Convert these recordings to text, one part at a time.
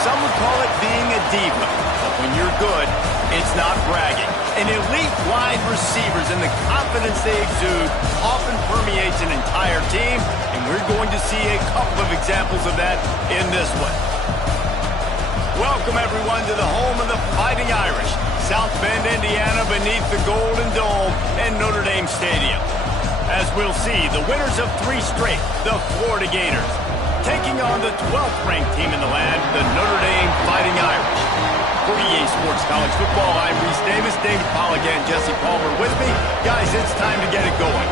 some would call it being a diva. But when you're good, it's not bragging. An elite wide receivers and the confidence they exude often permeates an entire team, and we're going to see a couple of examples of that in this one. Welcome, everyone, to the home of the Fighting Irish, South Bend, Indiana, beneath the Golden Dome and Notre Dame Stadium. As we'll see, the winners of 3 straight, the Florida Gators, taking on the 12th-ranked team in the land, the Notre Dame Fighting Irish. For EA Sports College Football, I'm Reese Davis, David Pollack, and Jesse Palmer with me. Guys, it's time to get it going.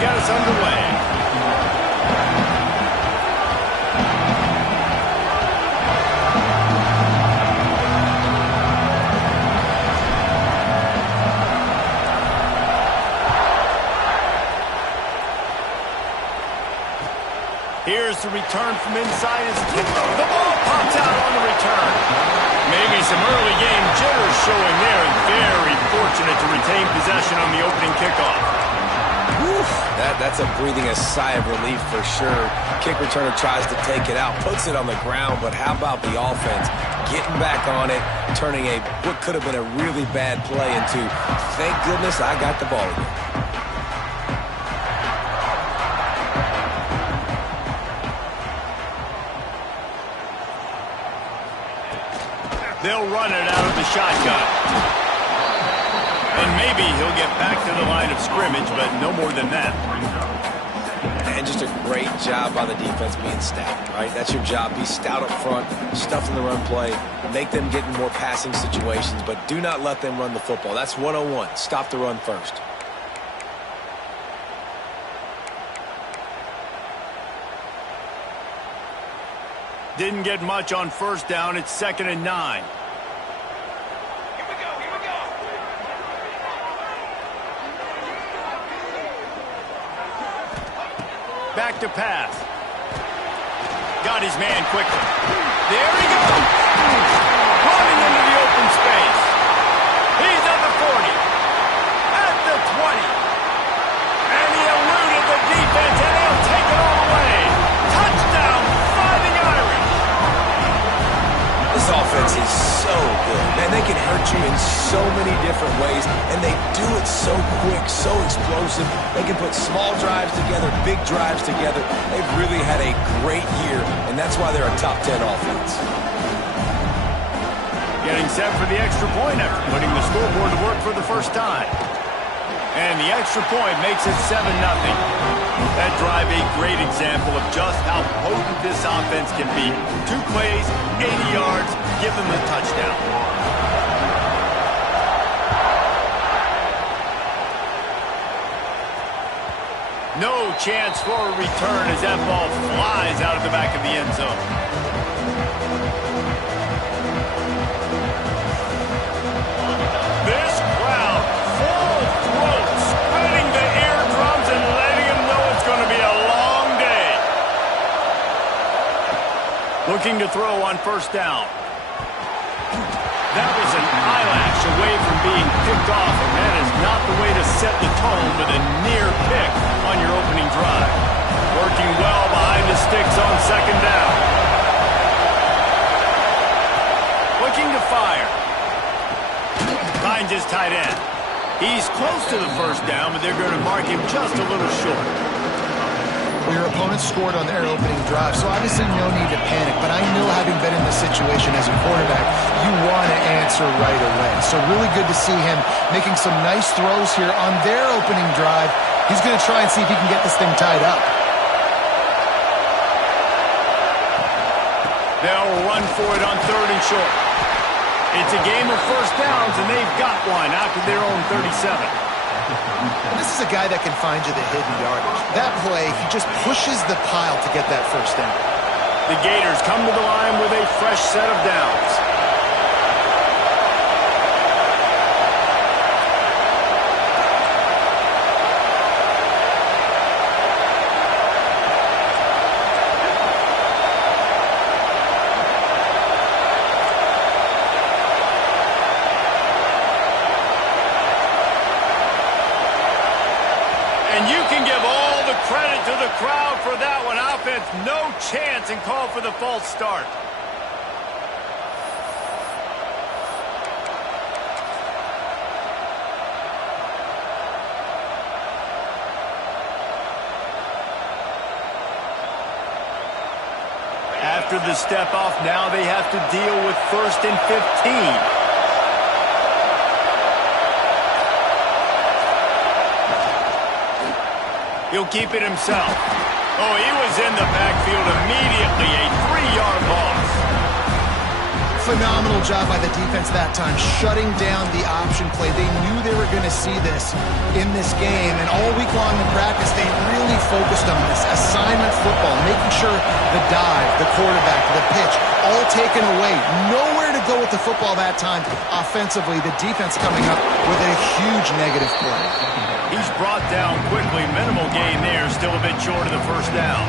Get us underway. Here's the return from inside his kick. The ball pops out on the return. Maybe some early game jitters showing there. Very fortunate to retain possession on the opening kickoff. That's a breathing a sigh of relief for sure. Kick returner tries to take it out, puts it on the ground, but how about the offense getting back on it, turning what could have been a really bad play into, thank goodness I got the ball again. They'll run it out of the shotgun. And maybe he'll get back to the line of scrimmage, but no more than that. And just a great job by the defense being stout, right? That's your job. Be stout up front, stuff in the run play, make them get in more passing situations, but do not let them run the football. That's 101. Stop the run first. Didn't get much on first down. It's 2nd and 9. Back to pass. Got his man quickly. There he goes. Running into the open space. He's at the 40. At the 20. And he eluded the defense, and he'll take it all away. Touchdown, Fighting Irish. This offense is so good. Man, they can hurt you in so many different ways, and they do it so quick, so explosive. They can put small drives together, big drives together. They've really had a great year, and that's why they're a top 10 offense. Getting set for the extra point after putting the scoreboard to work for the first time. And the extra point makes it 7-0. That drive a great example of just how potent this offense can be. 2 plays, 80 yards, give them the touchdown. No chance for a return as that ball flies out of the back of the end zone. This crowd, full throat, spreading the eardrums and letting them know it's going to be a long day. Looking to throw on first down. That was an eyelash away from being picked off, and that is not the way to set the tone with a near pick on your opening drive. Working well behind the sticks on 2nd down. Looking to fire. Finds his tight end. He's close to the first down, but they're going to mark him just a little short. Well, your opponent scored on their opening drive, so obviously no need to panic. But I know, having been in this situation as a quarterback, you want to answer right away. So really good to see him making some nice throws here on their opening drive. He's going to try and see if he can get this thing tied up. They'll run for it on 3rd and short. It's a game of first downs, and they've got one out to their own 37. And this is a guy that can find you the hidden yardage. That play, he just pushes the pile to get that first down. The Gators come to the line with a fresh set of downs. And you can give all the credit to the crowd for that one. Offense, no chance, and call for the false start. After the step off, now they have to deal with 1st and 15. He'll keep it himself. Oh, he was in the backfield immediately. A 3-yard loss. Phenomenal job by the defense that time, shutting down the option play. They knew they were going to see this in this game, and all week long in practice, they really focused on this assignment football, making sure the dive, the quarterback, the pitch, all taken away. Nowhere to go with the football that time offensively. The defense coming up with a huge negative play. He's brought down quickly. Minimal gain there. Still a bit short of the first down.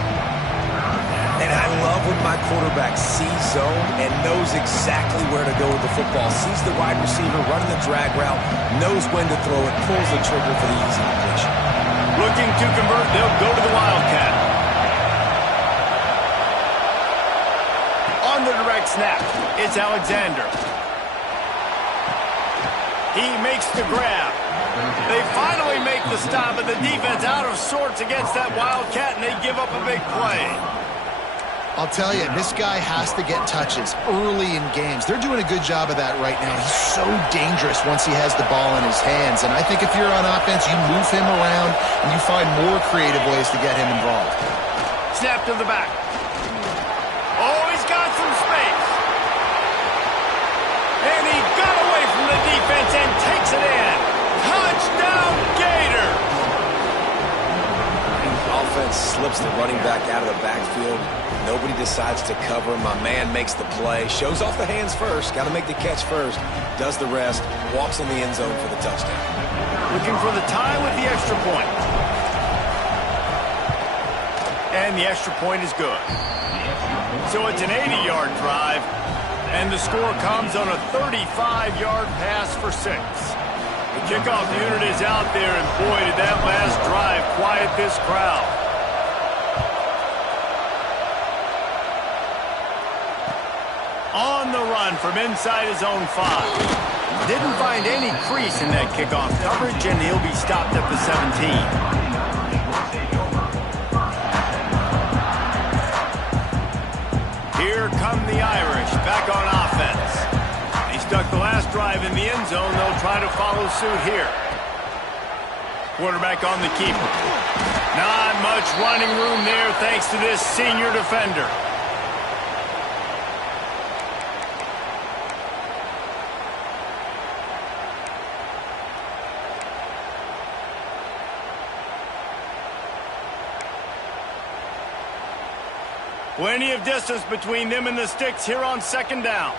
And I love when my quarterback sees zone and knows exactly where to go with the football. Sees the wide receiver running the drag route, knows when to throw it, pulls the trigger for the easy completion. Looking to convert, they'll go to the Wildcat. On the direct snap, it's Alexander. He makes the grab. They finally make the stop, but the defense out of sorts against that Wildcat, and they give up a big play. I'll tell you, this guy has to get touches early in games. They're doing a good job of that right now. He's so dangerous once he has the ball in his hands. And I think if you're on offense, you move him around and you find more creative ways to get him involved. Snap to the back. Oh, he's got some space. And he got away from the defense and takes it in. Touchdown, Gator! Offense slips the running back out of the backfield. Nobody decides to cover him. My man makes the play. Shows off the hands first. Got to make the catch first. Does the rest. Walks in the end zone for the touchdown. Looking for the tie with the extra point. And the extra point is good. So it's an 80-yard drive. And the score comes on a 35-yard pass for 6. The kickoff unit is out there, and boy, did that last drive quiet this crowd. On the run from inside his own 5. Didn't find any crease in that kickoff coverage, and he'll be stopped at the 17. Here come the Irish back on offense. They stuck the last drive in the end zone. They'll try to follow suit here. Quarterback on the keeper. Not much running room there thanks to this senior defender. Plenty of distance between them and the sticks here on 2nd down.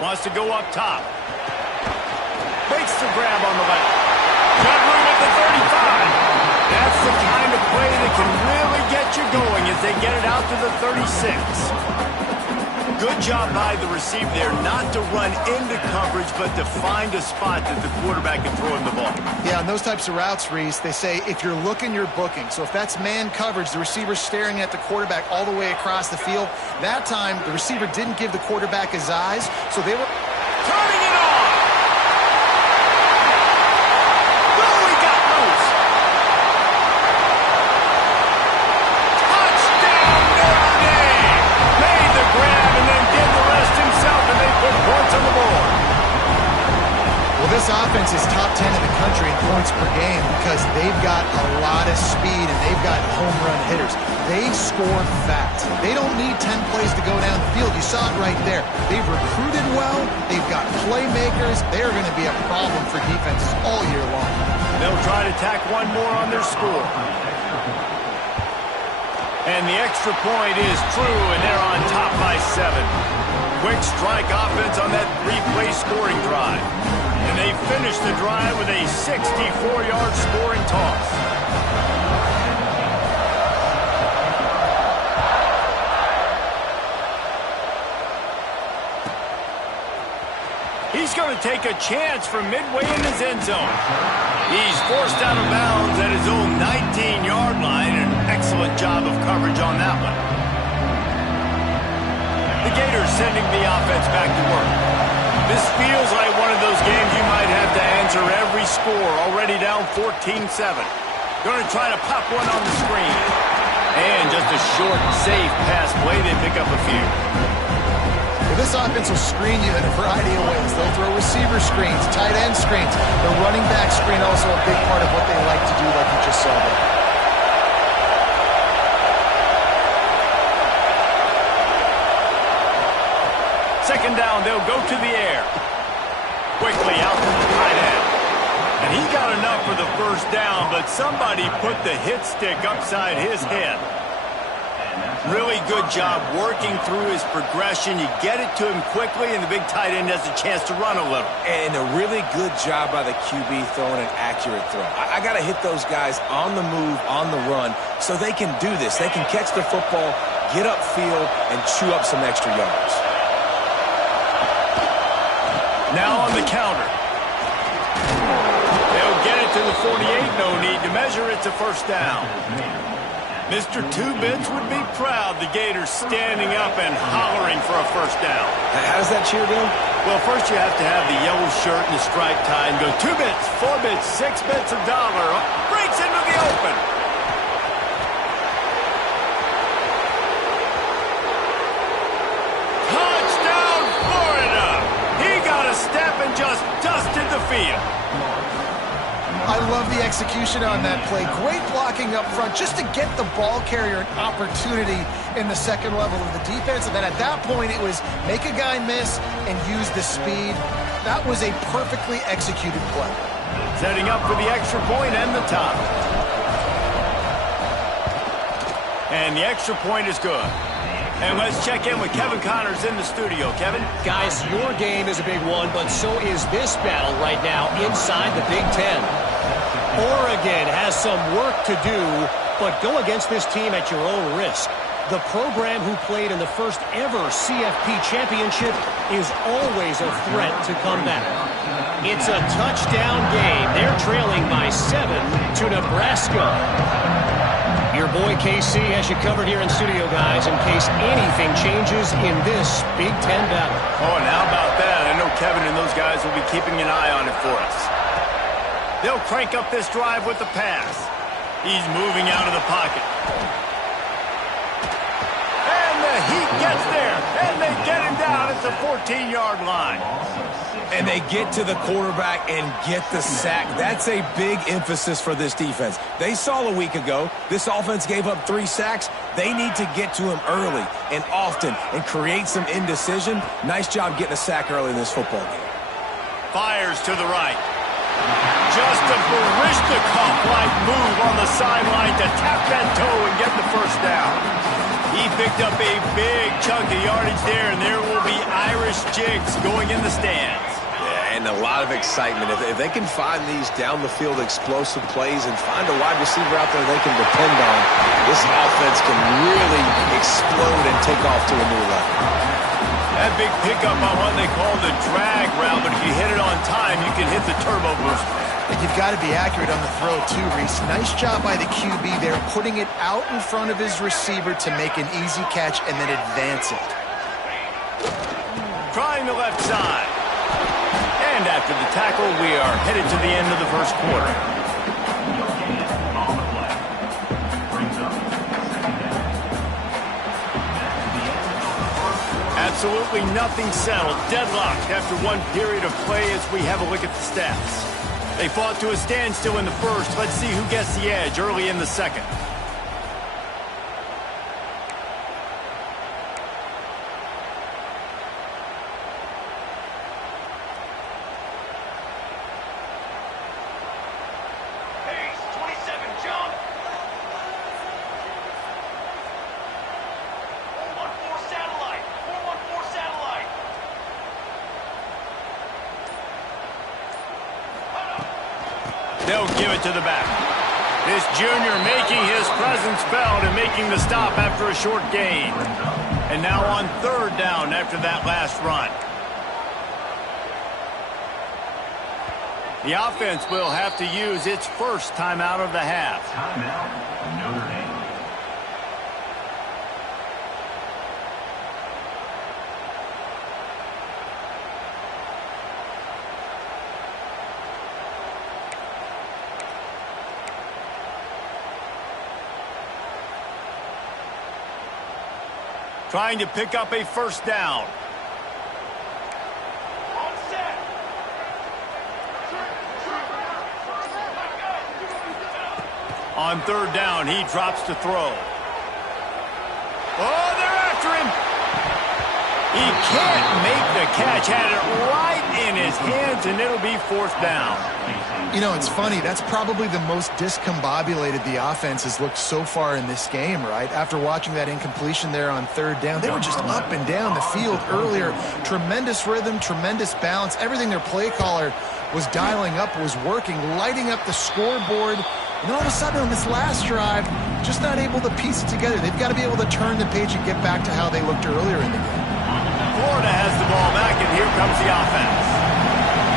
Wants to go up top. Makes the grab on the left. Got room at the 35. That's the kind of play that can really get you going as they get it out to the 36. Good job by the receiver there not to run into coverage, but to find a spot that the quarterback can throw him the ball. Yeah, on those types of routes, Reese, they say if you're looking, you're booking. So if that's man coverage, the receiver's staring at the quarterback all the way across the field. That time, the receiver didn't give the quarterback his eyes, so they were turning it on. No, he got loose. Touchdown, Notre Dame. Made the grab and then did the rest himself, and they put points on the board. Well, this offense is top 10 in the country in points per game because they've got a lot of speed and they've got home run hitters. Gators. They score fast. They don't need 10 plays to go down the field. You saw it right there. They've recruited well. They've got playmakers. They're going to be a problem for defenses all year long. They'll try to tack one more on their score. And the extra point is true, and they're on top by 7. Quick strike offense on that 3-play scoring drive. And they finish the drive with a 64-yard scoring toss. He's going to take a chance from midway in his end zone. He's forced out of bounds at his own 19-yard line. An excellent job of coverage on that one. The Gators sending the offense back to work. This feels like one of those games you might have to answer every score. Already down 14-7. Going to try to pop one on the screen. And just a short, safe pass play. They pick up a few. Well, this offense will screen you in a variety of ways. They'll throw receiver screens, tight end screens. The running back screen also a big part of what they like to do, like you just saw there. Second down, they'll go to the air. Quickly out to the tight end. And he got enough for the first down, but somebody put the hit stick upside his head. Really good job working through his progression. You get it to him quickly, and the big tight end has a chance to run a little. And a really good job by the QB throwing an accurate throw. I got to hit those guys on the move, on the run, so they can do this. They can catch the football, get upfield, and chew up some extra yards. Now on the counter. They'll get it to the 48. No need to measure. It's a first down. Mr. Two-Bits would be proud. The Gators standing up and hollering for a first down. How does that cheer go? Well, first you have to have the yellow shirt and the striped tie and go 2 bits, 4 bits, 6 bits, $1. Breaks into the open. Touchdown, Florida! He got a step and just dusted the field. I love the execution on that play. Great blocking up front just to get the ball carrier an opportunity in the second level of the defense. And then at that point, it was make a guy miss and use the speed. That was a perfectly executed play. Setting up for the extra point and the top. And the extra point is good. And let's check in with Kevin Connors in the studio. Kevin? Guys, your game is a big one, but so is this battle right now inside the Big Ten. Oregon has some work to do, but go against this team at your own risk. The program who played in the first ever CFP championship is always a threat to come back. It's a touchdown game. They're trailing by 7 to Nebraska. Your boy KC has you covered here in studio, guys, in case anything changes in this Big Ten battle. Oh, and how about that? I know Kevin and those guys will be keeping an eye on it for us. They'll crank up this drive with the pass. He's moving out of the pocket. And the Heat gets there, and they get him down at the 14-yard line. And they get to the quarterback and get the sack. That's a big emphasis for this defense. They saw a week ago, this offense gave up 3 sacks. They need to get to him early and often and create some indecision. Nice job getting a sack early in this football game. Fires to the right. Just a Barishnikov-like move on the sideline to tap that toe and get the first down. He picked up a big chunk of yardage there, and there will be Irish jigs going in the stands. Yeah, and a lot of excitement. If they can find these down-the-field explosive plays and find a wide receiver out there they can depend on, this offense can really explode and take off to a new level. That big pickup on what they call the drag route, but if you hit it on time, you can hit the turbo boost. And you've got to be accurate on the throw, too, Reese. Nice job by the QB there, putting it out in front of his receiver to make an easy catch and then advance it. Trying the left side. And after the tackle, we are headed to the end of the first quarter. Absolutely nothing settled. Deadlocked after one period of play as we have a look at the stats. They fought to a standstill in the first. Let's see who gets the edge early in the second. They'll give it to the back. This junior making his presence felt and making the stop after a short gain. And now on third down after that last run. The offense will have to use its first timeout of the half. Timeout, Notre Dame. Trying to pick up a first down. On third down, he drops to throw. Oh, they're after him. He can't make the catch. Had it right in his hands, and it'll be fourth down. You know, it's funny. That's probably the most discombobulated the offense has looked so far in this game, right? After watching that incompletion there on third down, they were just up and down the field earlier. Tremendous rhythm, tremendous balance. Everything their play caller was dialing up was working, lighting up the scoreboard. And all of a sudden on this last drive, just not able to piece it together. They've got to be able to turn the page and get back to how they looked earlier in the game. Florida has the ball back, and here comes the offense.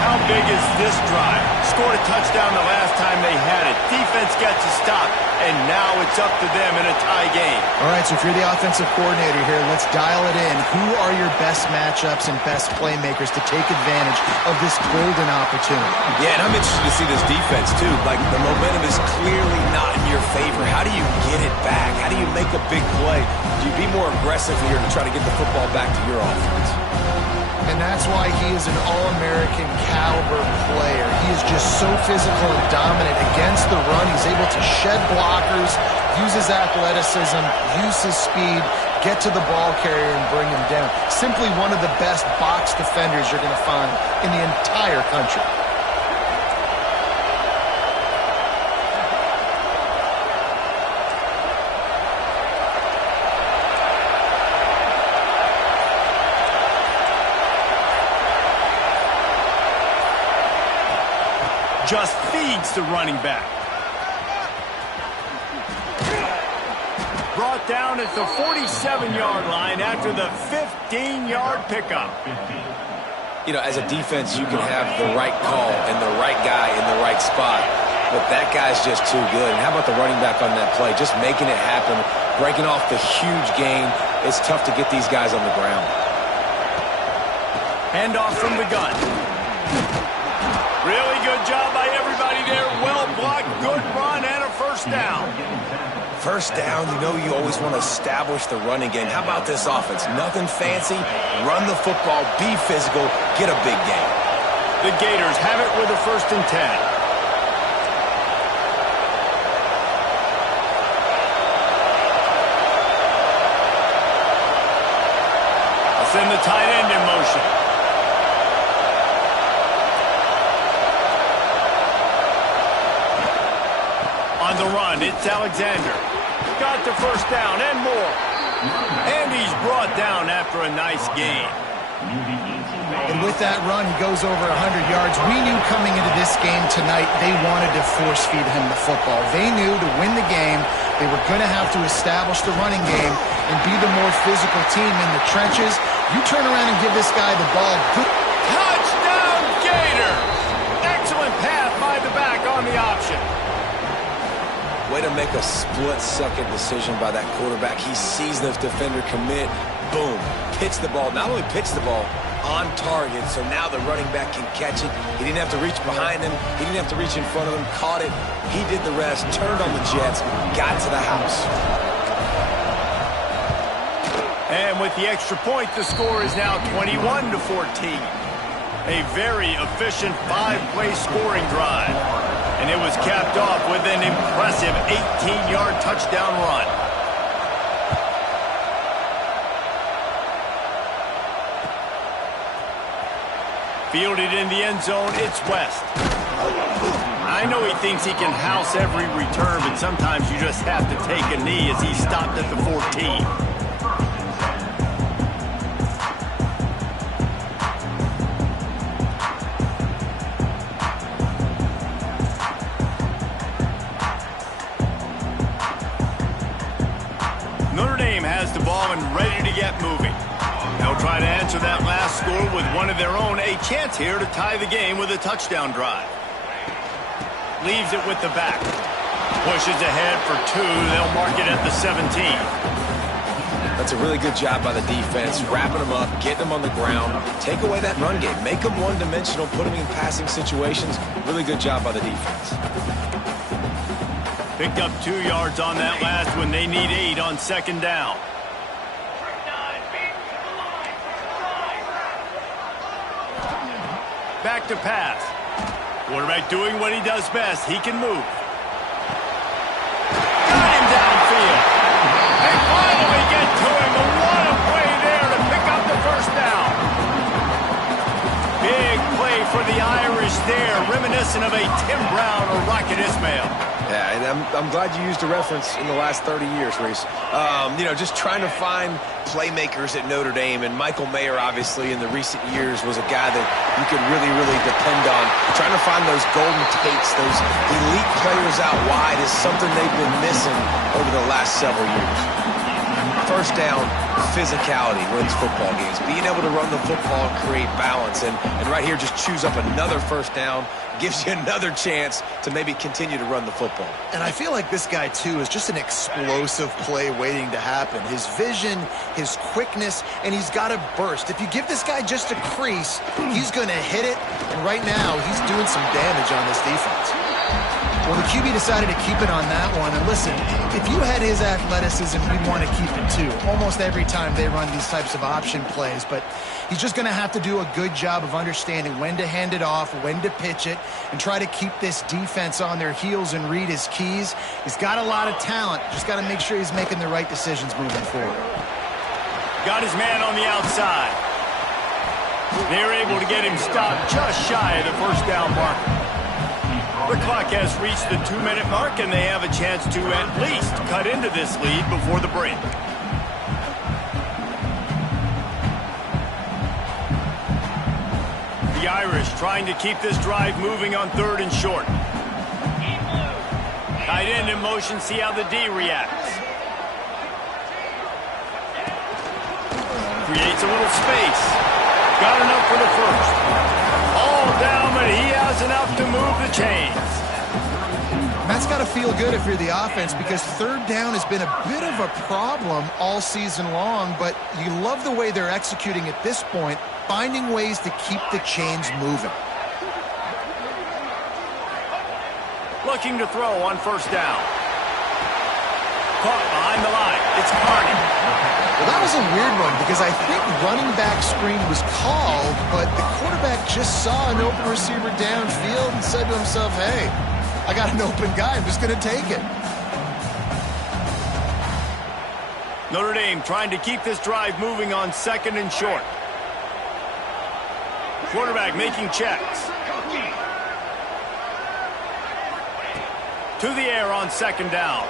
How big is this drive? Scored a touchdown the last time they had it. Defense gets a stop, and now it's up to them in a tie game. All right, so if you're the offensive coordinator here, let's dial it in. Who are your best matchups and best playmakers to take advantage of this golden opportunity? Yeah, and I'm interested to see this defense, too. Like, the momentum is clearly not in your favor. How do you get it back? How do you make a big play? Do you be more aggressive here to try to get the football back to your offense? And that's why he is an All-American caliber player. He is just so physical and dominant against the run. He's able to shed blockers, use his athleticism, use his speed, get to the ball carrier and bring him down. Simply one of the best box defenders you're going to find in the entire country. Just feeds the running back. Brought down at the 47-yard line after the 15-yard pickup. You know, as a defense, you can have the right call and the right guy in the right spot, but that guy's just too good. And how about the running back on that play? Just making it happen, breaking off the huge gain. It's tough to get these guys on the ground. Handoff from the gun. Really good job by everybody there. Well blocked, good run, and a first down. First down, you know you always want to establish the running game. How about this offense? Nothing fancy. Run the football, be physical, get a big gain. The Gators have it with a 1st and 10. I'll send the tight end in motion. On the run, it's Alexander. Got the first down and more. And he's brought down after a nice gain. And with that run, he goes over 100 yards. We knew coming into this game tonight they wanted to force-feed him the football. They knew to win the game, they were going to have to establish the running game and be the more physical team in the trenches. You turn around and give this guy the ball. Good. Touchdown, Gators! Excellent pass by the back on the option. Way to make a split-second decision by that quarterback. He sees the defender commit. Boom. Pitch the ball. Not only pitch the ball, on target. So now the running back can catch it. He didn't have to reach behind him. He didn't have to reach in front of him. Caught it. He did the rest. Turned on the Jets. Got to the house. And with the extra point, the score is now 21-14. A very efficient 5-play scoring drive. And it was capped off with an impressive 18-yard touchdown run. Fielded in the end zone, it's West. I know he thinks he can house every return, but sometimes you just have to take a knee as he stopped at the 14. has the ball and ready to get moving. They'll try to answer that last score with one of their own. A chance here to tie the game with a touchdown drive. Leaves it with the back. Pushes ahead for 2. They'll mark it at the 17. That's a really good job by the defense, wrapping them up, getting them on the ground, take away that run game, make them one-dimensional, put them in passing situations. Really good job by the defense. Picked up 2 yards on that last one. They need 8 on second down. Back to pass. Quarterback doing what he does best. He can move. Got him downfield. They finally get to him. But what a play there to pick up the first down. Big play for the Irish there, reminiscent of a Tim Brown or Rocket Ismail. Yeah, and I'm glad you used a reference in the last 30 years, Reese. You know, just trying to find playmakers at Notre Dame, and Michael Mayer, obviously, in the recent years, was a guy that you could really, really depend on. Trying to find those golden takes, those elite players out wide is something they've been missing over the last several years. First down, physicality wins football games. Being able to run the football and create balance. And right here, just choose up another first down, gives you another chance to maybe continue to run the football. And I feel like this guy, too, is just an explosive play waiting to happen. His vision, his quickness, and he's got a burst. If you give this guy just a crease, he's going to hit it. And right now, he's doing some damage on this defense. Well, the QB decided to keep it on that one. And listen, if you had his athleticism, you'd want to keep it too. Almost every time they run these types of option plays. But he's just going to have to do a good job of understanding when to hand it off, when to pitch it, and try to keep this defense on their heels and read his keys. He's got a lot of talent. Just got to make sure he's making the right decisions moving forward. Got his man on the outside. They're able to get him stopped just shy of the first down marker. The clock has reached the 2-minute mark, and they have a chance to at least cut into this lead before the break. The Irish trying to keep this drive moving on 3rd and short. Tight end in motion, see how the D reacts. Creates a little space. Got enough for the first. All down, but he has enough to move the chains. That's got to feel good if you're the offense, because 3rd down has been a bit of a problem all season long, but you love the way they're executing at this point, finding ways to keep the chains moving. Looking to throw on 1st down. Caught behind the line. It's Carney. Well, that was a weird one, because I think running back screen was called, but the quarterback just saw an open receiver downfield and said to himself, hey, I got an open guy. I'm just going to take it. Notre Dame trying to keep this drive moving on 2nd and short. Quarterback making checks. To the air on 2nd down.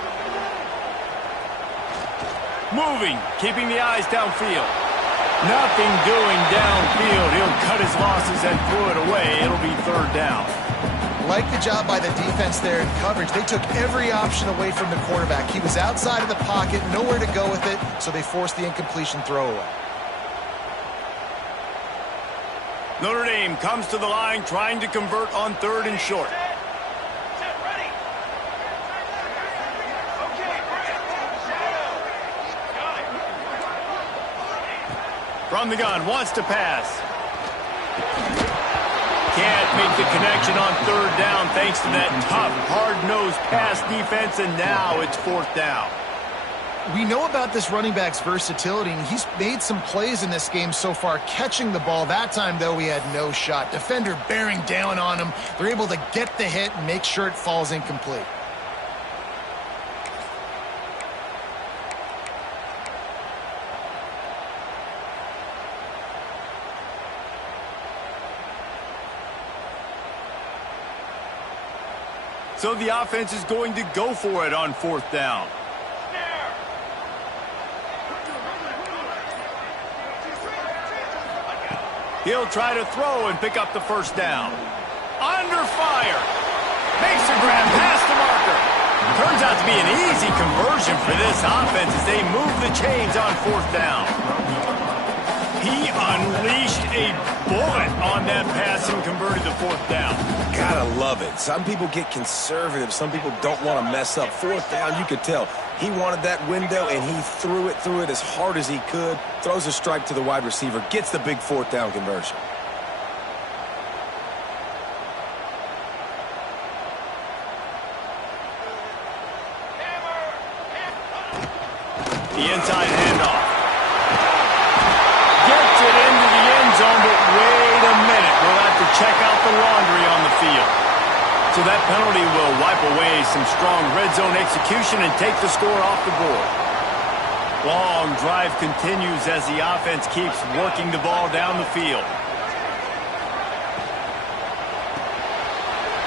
Moving, keeping the eyes downfield. Nothing doing downfield. He'll cut his losses and throw it away. It'll be 3rd down. Like the job by the defense there in coverage. They took every option away from the quarterback. He was outside of the pocket, nowhere to go with it, so they forced the incompletion throwaway. Notre Dame comes to the line trying to convert on 3rd and short. From the gun, wants to pass. Can't make the connection on 3rd down thanks to that tough, hard-nosed pass defense, and now it's 4th down. We know about this running back's versatility, and he's made some plays in this game so far catching the ball. That time, though, he had no shot. Defender bearing down on him. They're able to get the hit and make sure it falls incomplete. So the offense is going to go for it on 4th down. He'll try to throw and pick up the 1st down. Under fire. Makes a grab past the marker. Turns out to be an easy conversion for this offense as they move the chains on fourth down. He unleashed a bullet on that pass and converted the fourth down. Gotta love it. Some people get conservative. Some people don't want to mess up. Fourth down, you could tell. He wanted that window, and he threw it as hard as he could. Throws a strike to the wide receiver. Gets the big fourth down conversion. The inside handoff. Gets it into the end zone, but wait a minute. We'll have to check out the laundry on the field. So that penalty will wipe away some strong red zone execution and take the score off the board. Long drive continues as the offense keeps working the ball down the field.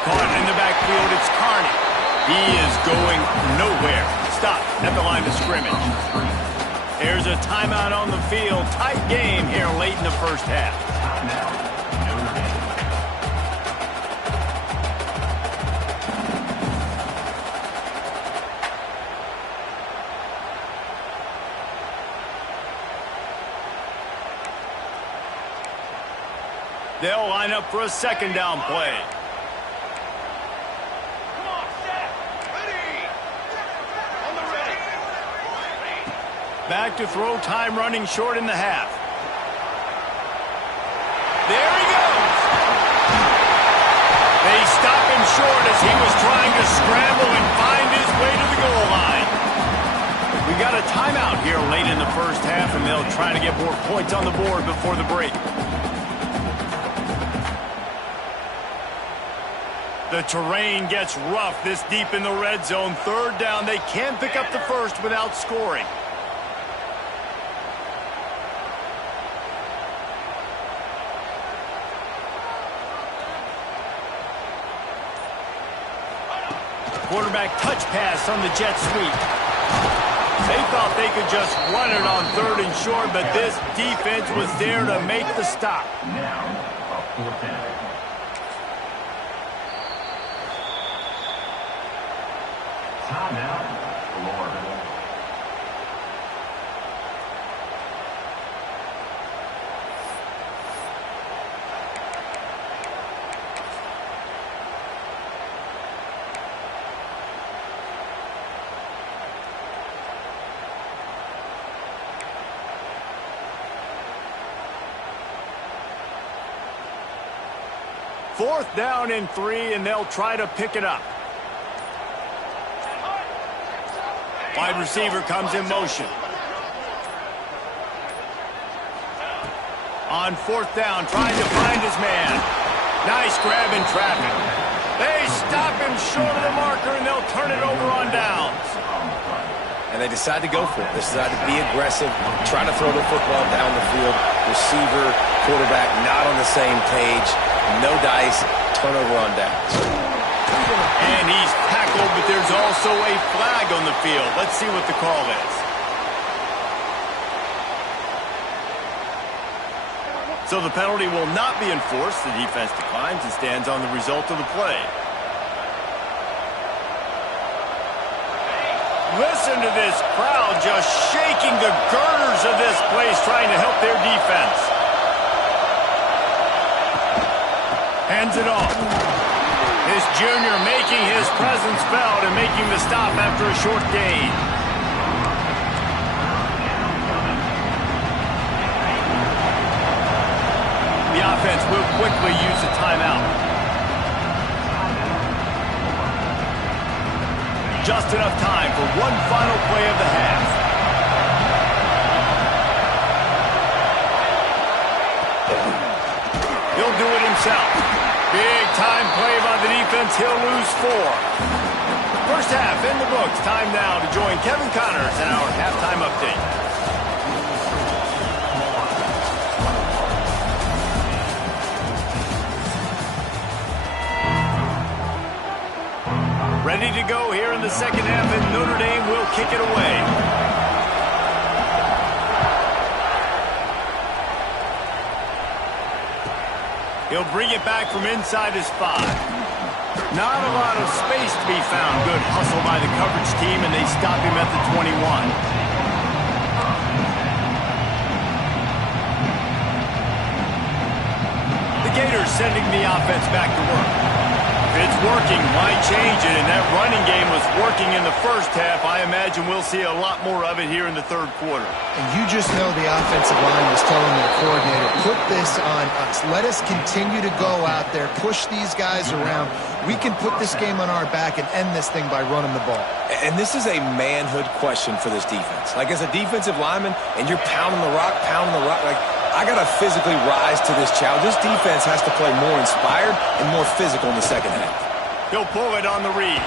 Caught in the backfield, it's Carney. He is going nowhere. Stop at the line of scrimmage. There's a timeout on the field. Tight game here late in the first half. They'll line up for a second down play. Back to throw, time running short in the half. There he goes. They stop him short as he was trying to scramble and find his way to the goal line. We got a timeout here late in the first half, and they'll try to get more points on the board before the break. The terrain gets rough this deep in the red zone. Third down, they can't pick up the first without scoring. Quarterback touch pass on the jet sweep. They thought they could just run it on third and short, but this defense was there to make the stop. Now, a fourth down. Timeout, Florida. Fourth down and 3, and they'll try to pick it up. Wide receiver comes in motion. On fourth down, trying to find his man. Nice grab in traffic. They stop him short of the marker, and they'll turn it over on downs. And they decide to go for it. They decide to be aggressive, try to throw the football down the field. Receiver, quarterback, not on the same page. No dice, turnover on downs. And he's tackled, but there's also a flag on the field. Let's see what the call is. So the penalty will not be enforced. The defense declines and stands on the result of the play. Listen to this crowd just shaking the girders of this place, trying to help their defense. Hands it off. This junior making his presence felt and making the stop after a short gain. The offense will quickly use a timeout. Just enough time for one final play of the half. He'll do it himself. Big time play by the defense. He'll lose 4. First half in the books. Time now to join Kevin Connors in our halftime update. Ready to go here in the second half, and Notre Dame will kick it away. He'll bring it back from inside his 5. Not a lot of space to be found. Good hustle by the coverage team, and they stop him at the 21. The Gators sending the offense back to work. If it's working, why change it? And that running game was working in the first half. I imagine we'll see a lot more of it here in the third quarter. And you just know the offensive line was telling their coordinator, put this on us. Let us continue to go out there, push these guys around. We can put this game on our back and end this thing by running the ball. And this is a manhood question for this defense. Like, as a defensive lineman, and you're pounding the rock, like, I got to physically rise to this challenge. This defense has to play more inspired and more physical in the second half. He'll pull it on the read.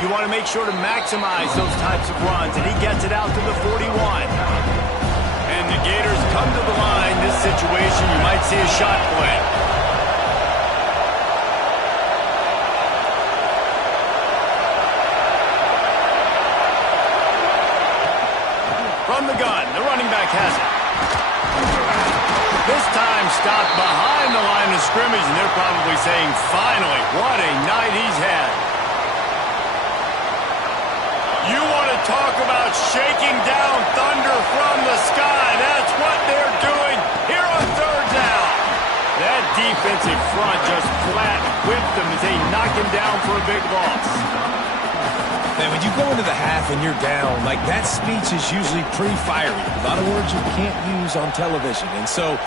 You want to make sure to maximize those types of runs, and he gets it out to the 41. And the Gators come to the line. This situation, you might see a shot play. From the gun, the running back has it. This time stopped behind the line of scrimmage, and they're probably saying, finally, what a night he's had. You want to talk about shaking down thunder from the sky. That's what they're doing here on third down. That defensive front just flat whipped them as they knock him down for a big loss. Man, when you go into the half and you're down, like, that speech is usually pretty fiery. A lot of words you can't use on television. And so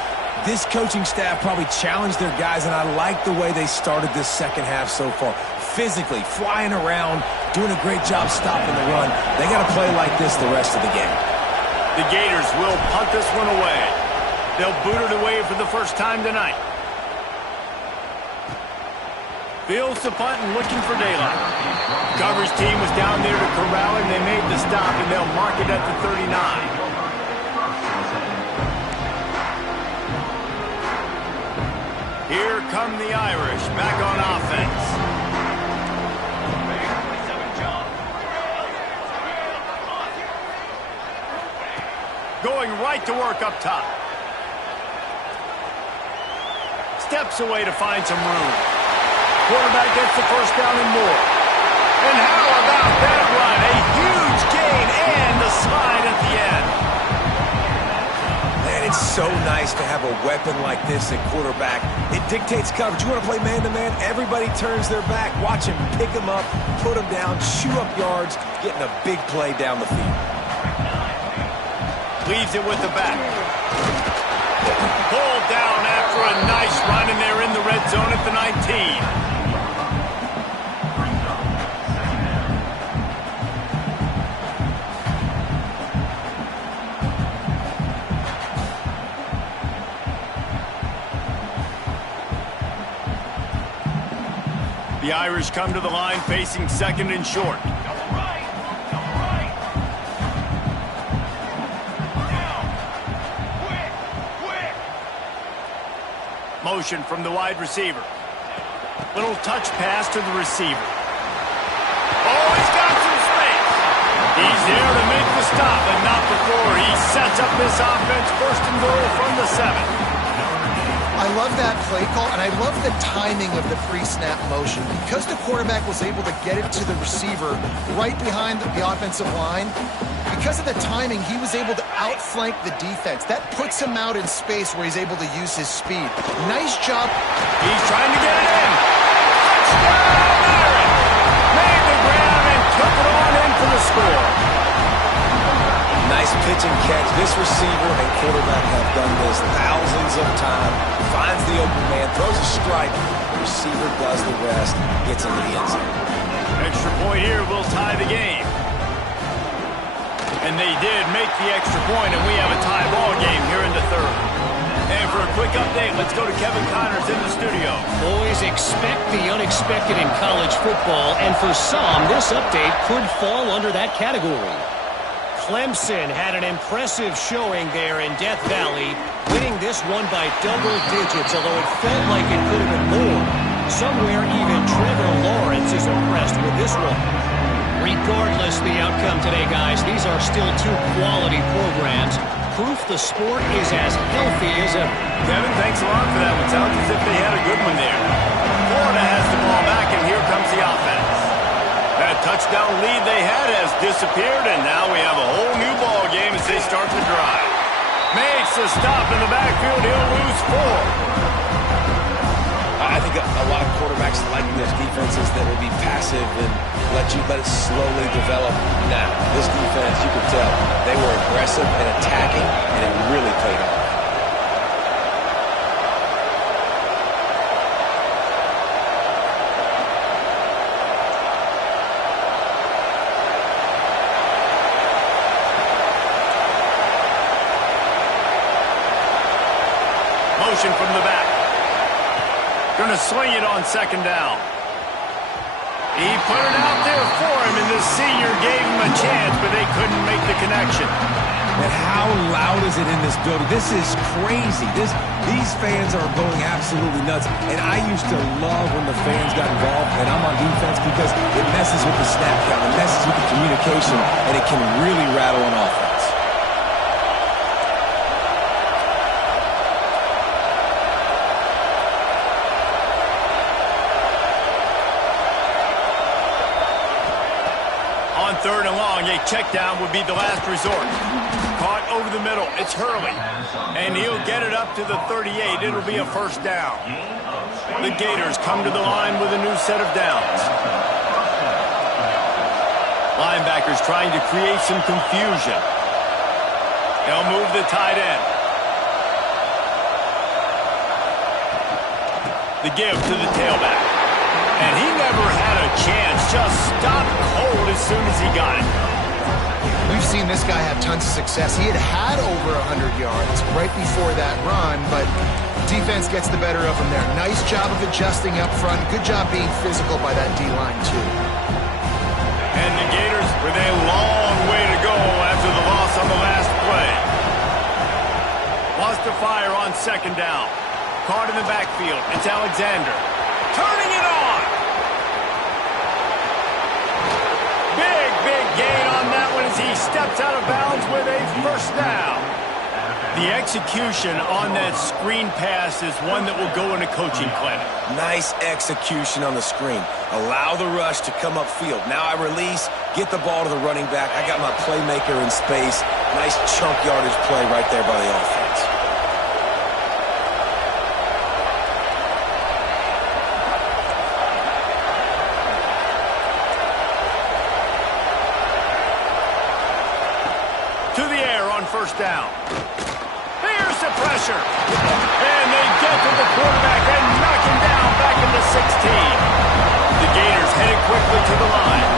this coaching staff probably challenged their guys, and I like the way they started this second half so far. Physically, flying around, doing a great job stopping the run. They got to play like this the rest of the game. The Gators will punt this one away. They'll boot it away for the first time tonight. Fields the punt and looking for daylight. Coverage team was down there to corral him. They made the stop, and they'll mark it at the 39. Here come the Irish back on offense. Going right to work up top. Steps away to find some room. Quarterback gets the first down and more. And how about that run? A huge gain and the slide at the end. Man, it's so nice to have a weapon like this at quarterback. It dictates coverage. You want to play man-to-man? Everybody turns their back. Watch him pick him up, put him down, chew up yards, getting a big play down the field. Leaves it with the back. Pulled down after a nice run, and they're in the red zone at the 19. The Irish come to the line facing second and short. Motion from the wide receiver. Little touch pass to the receiver. Oh, he's got some space. He's there to make the stop, but not before he sets up this offense first and goal from the 7. I love that play call, and I love the timing of the pre-snap motion. Because the quarterback was able to get it to the receiver right behind the offensive line, because of the timing, he was able to outflank the defense. That puts him out in space where he's able to use his speed. Nice job. He's trying to get it in. Touchdown, Irish! Made the grab and took it on in for the score. Nice pitch and catch. This receiver and quarterback have done this thousands of times. Finds the open man, throws a strike. The receiver does the rest, gets into the end zone. Extra point here will tie the game. And they did make the extra point, and we have a tie ball game here in the third. And for a quick update, let's go to Kevin Connors in the studio. Boys, expect the unexpected in college football, and for some, this update could fall under that category. Clemson had an impressive showing there in Death Valley, winning this one by double digits, although it felt like it could have been more. Somewhere even Trevor Lawrence is impressed with this one. Regardless the outcome today, guys, these are still two quality programs. proof the sport is as healthy as ever. Kevin, thanks a lot for that one. Sounds as if they had a good one there. Florida has the ball back, and here comes the offense. That touchdown lead they had has disappeared, and now we have a whole new ball game as they start the drive. Makes a stop in the backfield. He'll lose 4. I think a lot of quarterbacks like those defenses that will be passive and let it slowly develop. Now, this defense, you could tell, they were aggressive and attacking, and it really paid off. Motion from the back. Going to swing it on second down. He put it out there for him, and the senior gave him a chance, but they couldn't make the connection. And how loud is it in this building? This is crazy. These fans are going absolutely nuts. And I used to love when the fans got involved, and I'm on defense because it messes with the snap count, it messes with the communication, and it can really rattle an offense. Third and long, a check down would be the last resort. Caught over the middle. It's Hurley. And he'll get it up to the 38. It'll be a first down. The Gators come to the line with a new set of downs. Linebackers trying to create some confusion. They'll move the tight end. The give to the tailback. And he never had a chance. Just stopped cold as soon as he got it. We've seen this guy have tons of success. He had over 100 yards right before that run, but defense gets the better of him there. Nice job of adjusting up front. Good job being physical by that D-line, too. And the Gators with a long way to go after the loss on the last play. Lost to fire on second down. Caught in the backfield. It's Alexander. Turning it on. Big gain on that one as he steps out of bounds with a first down. The execution on that screen pass is one that will go in a coaching clinic. Nice execution on the screen. Allow the rush to come upfield. Now I release, get the ball to the running back. I got my playmaker in space. Nice chunk yardage play right there by the offense. To the air on first down. Here's the pressure. And they get to the quarterback and knock him down back into 16. The Gators headed quickly to the line.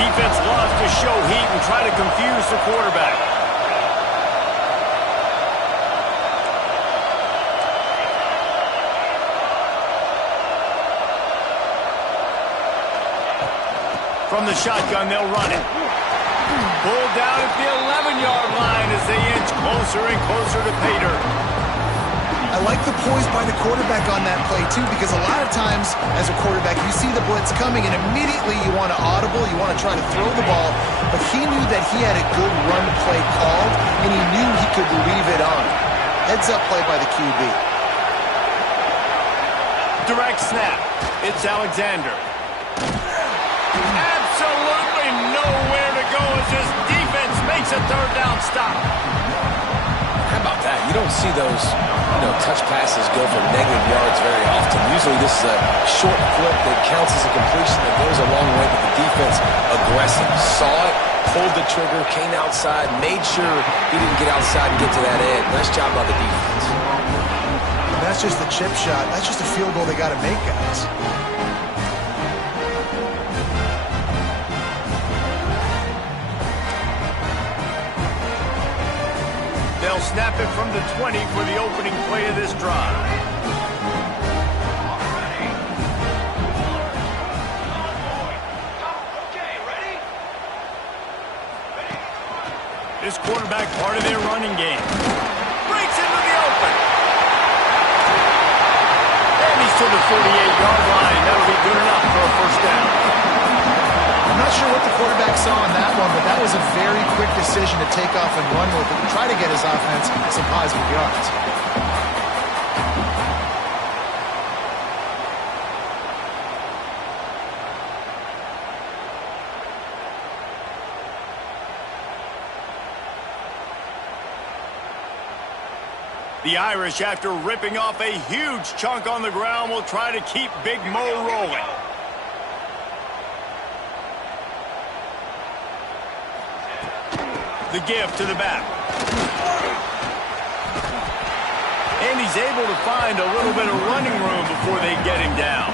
Defense loves to show heat and try to confuse the quarterback. From the shotgun, they'll run it. Pulled down at the 11-yard line as they inch closer and closer to Pater. I like the poise by the quarterback on that play, too, because a lot of times, as a quarterback, you see the blitz coming, and immediately you want to audible, you want to try to throw the ball, but he knew that he had a good run play called, and he knew he could leave it on. Heads-up play by the QB. Direct snap. It's Alexander. Absolutely nowhere to go as this defense makes a third down stop. How about that? You don't see those, touch passes go for negative yards very often. Usually this is a short clip that counts as a completion that goes a long way, but the defense aggressive. Saw it, pulled the trigger, came outside, made sure he didn't get outside and get to that edge. Nice job by the defense. That's just the chip shot. That's just a field goal they got to make, guys. They'll snap it from the 20 for the opening play of this drive. This quarterback part of their running game. Breaks into the open. And he's to the 48-yard line. That'll be good enough for a first down. I'm not sure what the quarterback saw on that one, but that was a very quick decision to take off and run with it and try to get his offense some positive yards. The Irish, after ripping off a huge chunk on the ground, will try to keep Big Mo rolling. The give to the back. And he's able to find a little bit of running room before they get him down.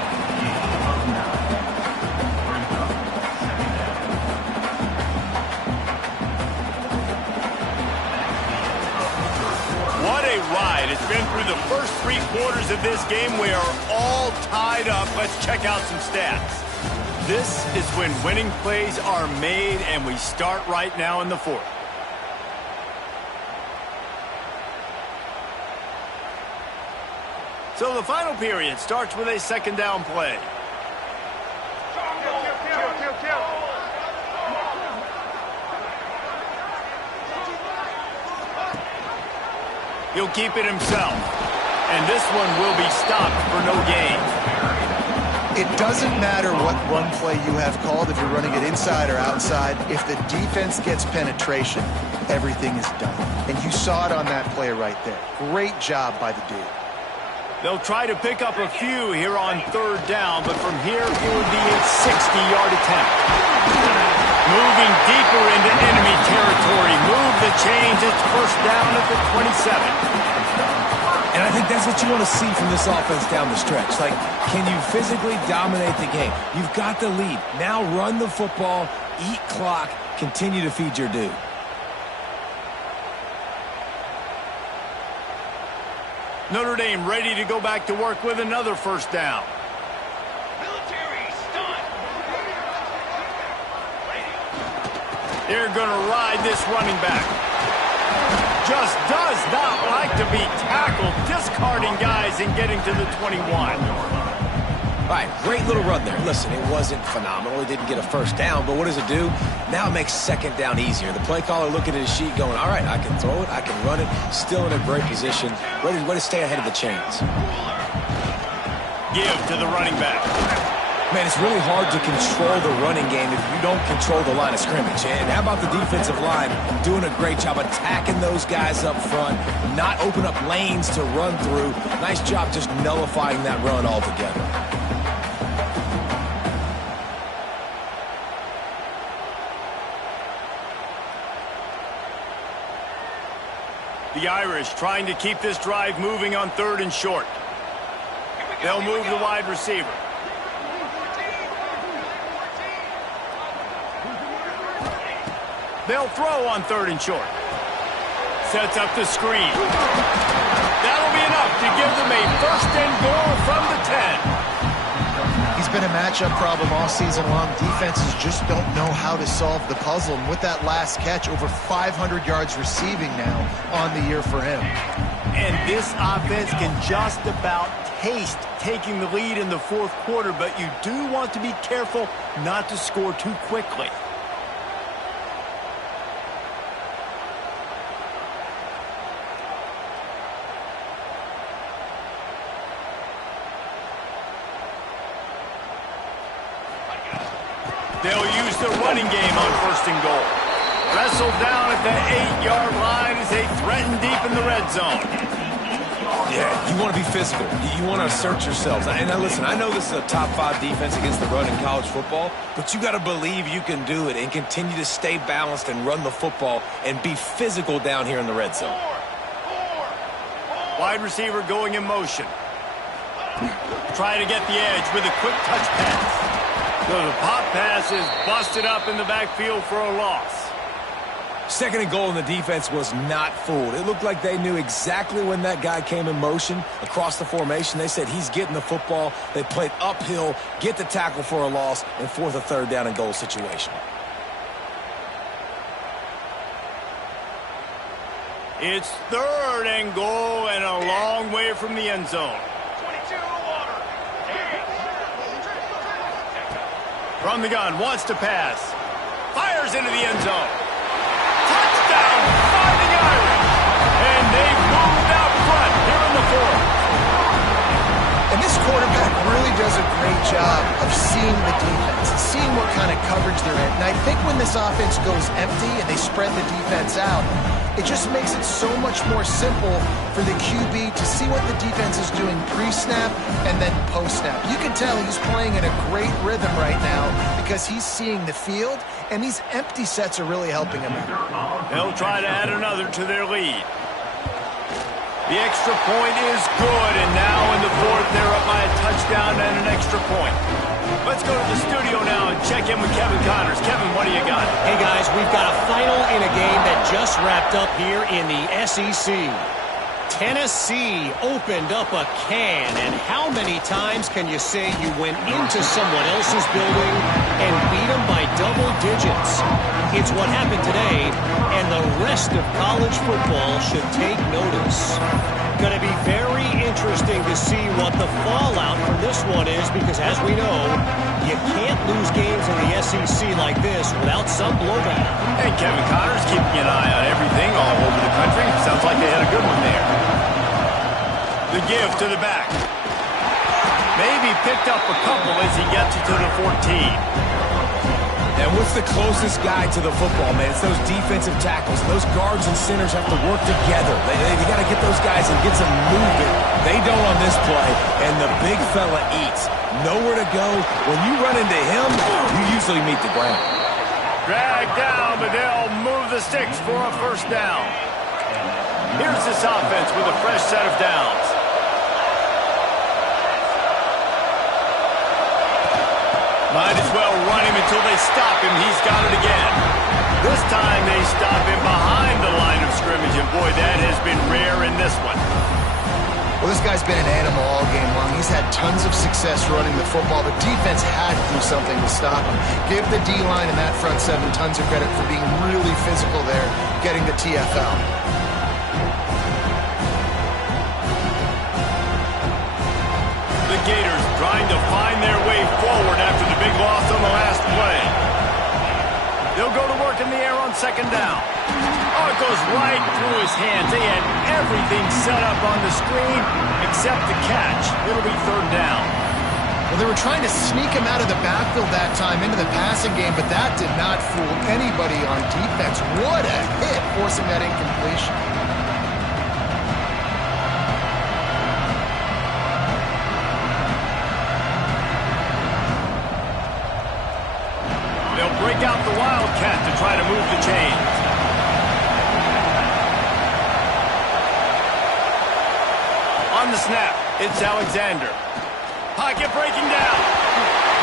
What a ride. It's been through the first 3 quarters of this game. We are all tied up. Let's check out some stats. This is when winning plays are made, and we start right now in the 4th. So the final period starts with a second down play. He'll keep it himself. And this one will be stopped for no gain. It doesn't matter what run play you have called, if you're running it inside or outside. If the defense gets penetration, everything is done. And you saw it on that play right there. Great job by the dude. They'll try to pick up a few here on 3rd down, but from here it would be a 60-yard attempt. Moving deeper into enemy territory. Move the chains. It's 1st down at the 27. And I think that's what you want to see from this offense down the stretch. Like, can you physically dominate the game? You've got the lead. Now run the football, eat clock, continue to feed your dude. Notre Dame ready to go back to work with another 1st down. They're going to ride this running back. Just does not like to be tackled, discarding guys and getting to the 21. All right, great little run there. Listen, it wasn't phenomenal. He didn't get a 1st down, but what does it do? Now it makes 2nd down easier. The play caller looking at his sheet going, all right, I can throw it, I can run it, still in a great position, ready to stay ahead of the chains. Give to the running back. Man, it's really hard to control the running game if you don't control the line of scrimmage. And how about the defensive line doing a great job attacking those guys up front, not open up lanes to run through. Nice job just nullifying that run altogether. The Irish trying to keep this drive moving on 3rd and short. They'll move the wide receiver. They'll throw on 3rd and short. Sets up the screen. That'll be enough to give them a 1st and goal from the 10. He's been a matchup problem all season long. Defenses just don't know how to solve the puzzle. And with that last catch, over 500 yards receiving now on the year for him. And this offense can just about taste taking the lead in the 4th quarter, but you do want to be careful not to score too quickly. They'll use the running game on 1st and goal. Wrestled down at the 8-yard line as they threaten deep in the red zone. Yeah, you want to be physical. You want to assert yourselves. And now listen, I know this is a top 5 defense against the run in college football, but you got to believe you can do it and continue to stay balanced and run the football and be physical down here in the red zone. Wide receiver going in motion. Try to get the edge with a quick touch pass. So the pop pass is busted up in the backfield for a loss. 2nd and goal, and the defense was not fooled. It looked like they knew exactly when that guy came in motion across the formation. They said he's getting the football. They played uphill, get the tackle for a loss, and force a 3rd down and goal situation. It's 3rd and goal and a long way from the end zone. From the gun, wants to pass. fires into the end zone. Touchdown, Fighting Irish. And they've moved out front here in the fourth. And this quarterback really does a great job of seeing the defense, seeing what kind of coverage they're in. And I think when this offense goes empty and they spread the defense out, it just makes it so much more simple for the QB to see what the defense is doing pre-snap and then post-snap. You can tell he's playing in a great rhythm right now because he's seeing the field, and these empty sets are really helping him out. They'll try to add another to their lead. The extra point is good, and now in the fourth, they're up by a touchdown and an extra point. Let's go to the studio now and check in with Kevin Connors. Kevin, what do you got? Hey, guys, we've got a final in a game that just wrapped up here in the SEC. Tennessee opened up a can, and how many times can you say you went into someone else's building and beat them by double digits? It's what happened today, and the rest of college football should take notice. Going to be very interesting to see what the fallout from this one is, because as we know, you can't lose games in the SEC like this without some blowback. Hey, Kevin Connors keeping an eye on everything all over the country. Sounds like they had a good one there. The give to the back. Maybe picked up a couple as he gets it to the 14. And what's the closest guy to the football, man? It's those defensive tackles. Those guards and centers have to work together. They got to get those guys and get some movement. They don't on this play, and the big fella eats. Nowhere to go. When you run into him, you usually meet the ground. Dragged down, but they'll move the sticks for a first down. Here's this offense with a fresh set of downs. Might as well run him until they stop him. He's got it again. This time they stop him behind the line of scrimmage, and boy, that has been rare in this one. Well, this guy's been an animal all game long. He's had tons of success running the football. The defense had to do something to stop him. Give the D-line and that front seven tons of credit for being really physical there, getting the TFL. The Gators trying to find their way forward after the big loss on the last play. They'll go to work in the air on second down. Oh, it goes right through his hands. They had everything set up on the screen except the catch. It'll be third down. Well, they were trying to sneak him out of the backfield that time into the passing game, but that did not fool anybody on defense. What a hit, forcing that incompletion. They'll break out the Wildcat to try to move the chains. On the snap, it's Alexander. Pocket breaking down.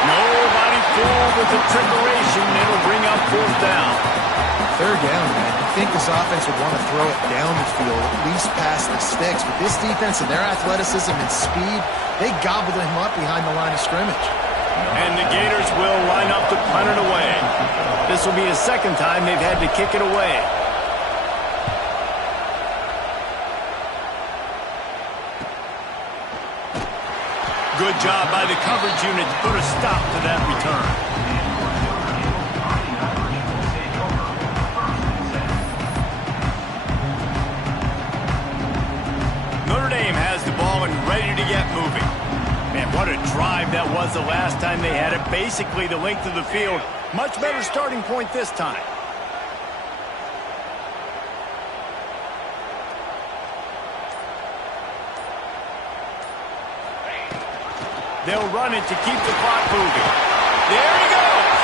Nobody fooled with the trickeration. It'll bring up fourth down. Third down, man. I think this offense would want to throw it down the field, at least past the sticks. But this defense and their athleticism and speed, they gobbled him up behind the line of scrimmage. And the Gators will line up to punt it away. This will be the second time they've had to kick it away. Good job by the coverage unit to put a stop to that return. Notre Dame has the ball and ready to get moving. Man, what a drive that was the last time they had it. Basically the length of the field. Much better starting point this time. They'll run it to keep the clock moving. There he goes.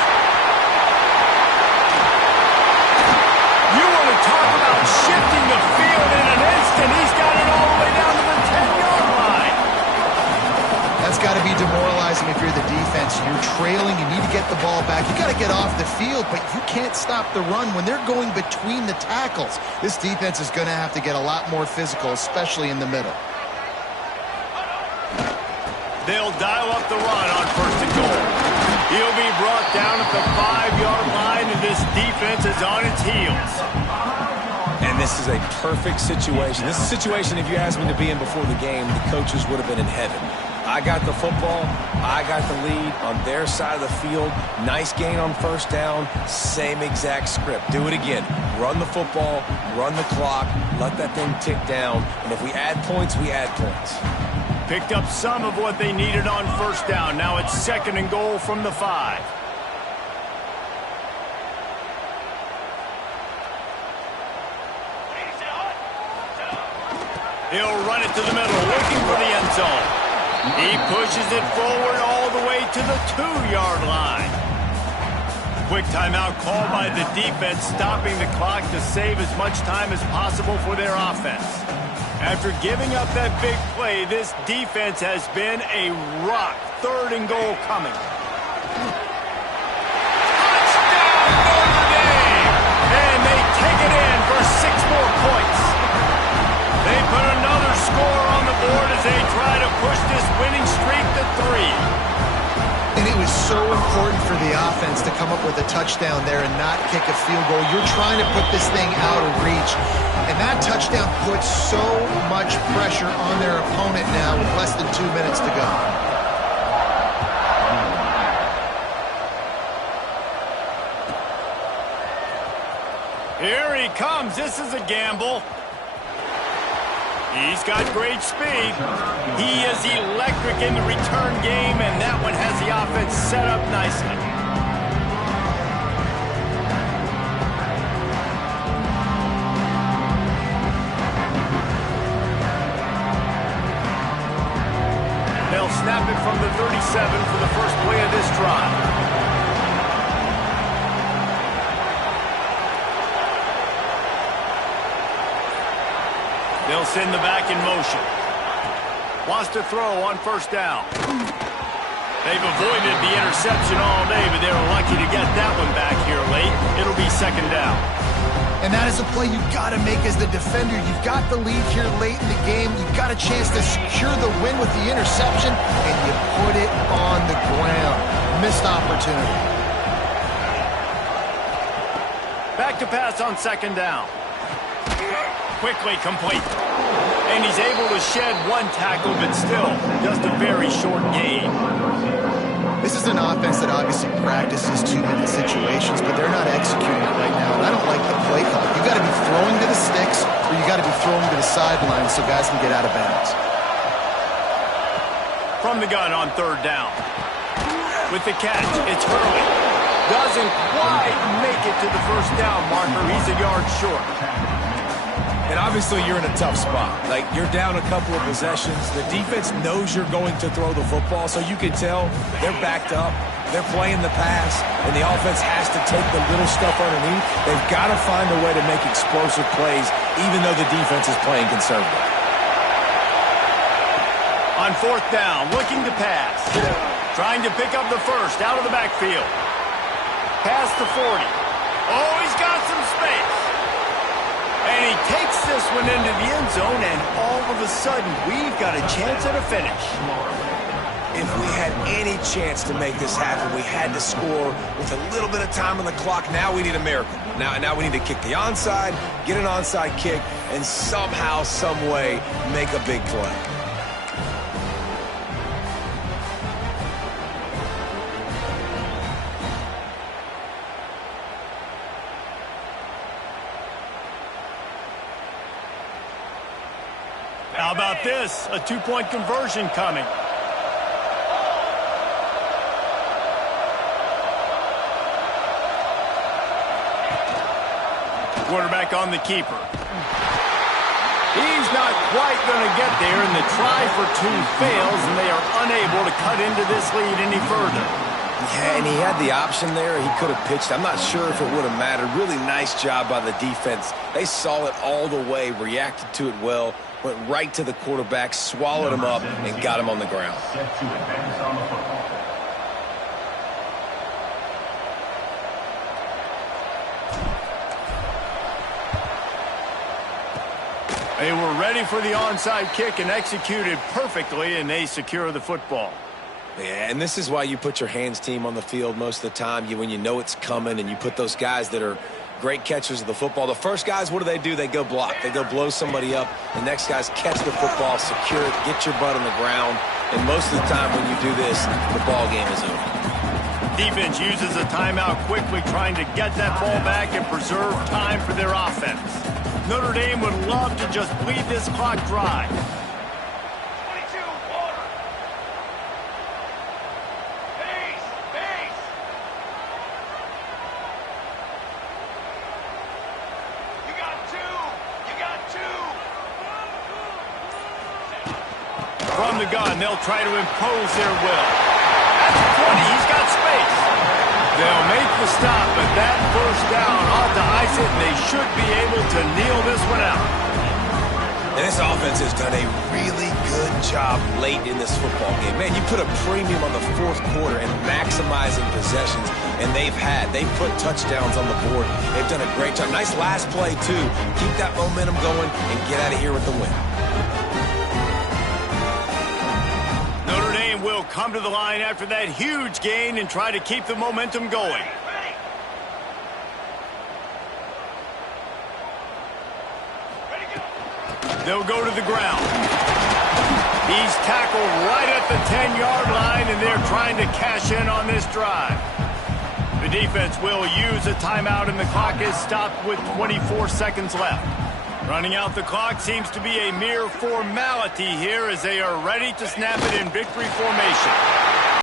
You want to talk about shifting the field in an instant. He's got it all the way down to the 10-yard line. That's got to be demoralizing if you're the defense. You're trailing. You need to get the ball back. You got to get off the field, but you can't stop the run when they're going between the tackles. This defense is going to have to get a lot more physical, especially in the middle. They'll dial up the run on first and goal. He'll be brought down at the 5-yard line, and this defense is on its heels. And this is a perfect situation. This is a situation, if you asked me to be in before the game, the coaches would have been in heaven. I got the football, I got the lead on their side of the field. Nice gain on first down, same exact script. Do it again. Run the football, run the clock, let that thing tick down, and if we add points, we add points. Picked up some of what they needed on first down. Now it's 2nd and goal from the 5. He'll run it to the middle, looking for the end zone. He pushes it forward all the way to the 2-yard line. Quick timeout called by the defense, stopping the clock to save as much time as possible for their offense. After giving up that big play, this defense has been a rock. 3rd and goal coming. Touchdown, Notre Dame! And they take it in for 6 more points. They put another score on the board as they try to push this winning streak to 3. And it was so important for the offense to come up with a touchdown there and not kick a field goal. You're trying to put this thing out of reach. And that touchdown puts so much pressure on their opponent now with less than 2 minutes to go. Here he comes. This is a gamble. He's got great speed. He is electric in the return game, and that one has the offense set up nicely. They'll snap it from the 37 for the first play of this drive. They'll send the back in motion. Wants to throw on first down. They've avoided the interception all day, but they were lucky to get that one back here late. It'll be 2nd down. And that is a play you've got to make as the defender. You've got the lead here late in the game. You've got a chance to secure the win with the interception, and you put it on the ground. Missed opportunity. Back to pass on 2nd down. Quickly complete. And he's able to shed 1 tackle, but still just a very short gain. This is an offense that obviously practices 2-minute situations, but they're not executing it right now. And I don't like the play call. You got to be throwing to the sticks, or you got to be throwing to the sideline so guys can get out of bounds. From the gun on 3rd down. With the catch, it's Hurley. Doesn't quite make it to the first down marker. He's a yard short. And obviously you're in a tough spot. Like, you're down a couple of possessions. The defense knows you're going to throw the football, so you can tell they're backed up. They're playing the pass, and the offense has to take the little stuff underneath. They've got to find a way to make explosive plays, even though the defense is playing conservative. On 4th down, looking to pass. Trying to pick up the first out of the backfield. Past the 40. Oh, he's got some space. And he takes this one into the end zone, and all of a sudden, we've got a chance at a finish. If we had any chance to make this happen, we had to score with a little bit of time on the clock. Now we need a miracle. Now we need to kick the onside, get an onside kick, and somehow, some way, make a big play. How about this? A 2-point conversion coming. Quarterback on the keeper. He's not quite going to get there, and the try for 2 fails, and they are unable to cut into this lead any further. Yeah, and he had the option there. He could have pitched. I'm not sure if it would have mattered. Really nice job by the defense. They saw it all the way, reacted to it well, went right to the quarterback, swallowed him up, and got him on the ground. Set to advance on the football. They were ready for the onside kick and executed perfectly, and they secure the football. Yeah, and this is why you put your hands team on the field most of the time. When you know it's coming, and you put those guys that are great catchers of the football. The first guys, what do? They go block. They go blow somebody up. The next guys catch the football, secure it, get your butt on the ground. And most of the time when you do this, the ball game is over. Defense uses a timeout quickly, trying to get that ball back and preserve time for their offense. Notre Dame would love to just bleed this clock dry. 22, water. Base. You got two. From the gun, they'll try to impose their will. That's 20. He's got space. They'll make the stop, but that first down ought to ice it, and they should be able to kneel this one out. And this offense has done a really good job late in this football game. Man, you put a premium on the fourth quarter and maximizing possessions, and they've put touchdowns on the board. They've done a great job. Nice last play, too. Keep that momentum going and get out of here with the win. Notre Dame will come to the line after that huge gain and try to keep the momentum going. They'll go to the ground. He's tackled right at the 10-yard line, and they're trying to cash in on this drive. The defense will use a timeout, and the clock is stopped with 24 seconds left. Running out the clock seems to be a mere formality here as they are ready to snap it in victory formation.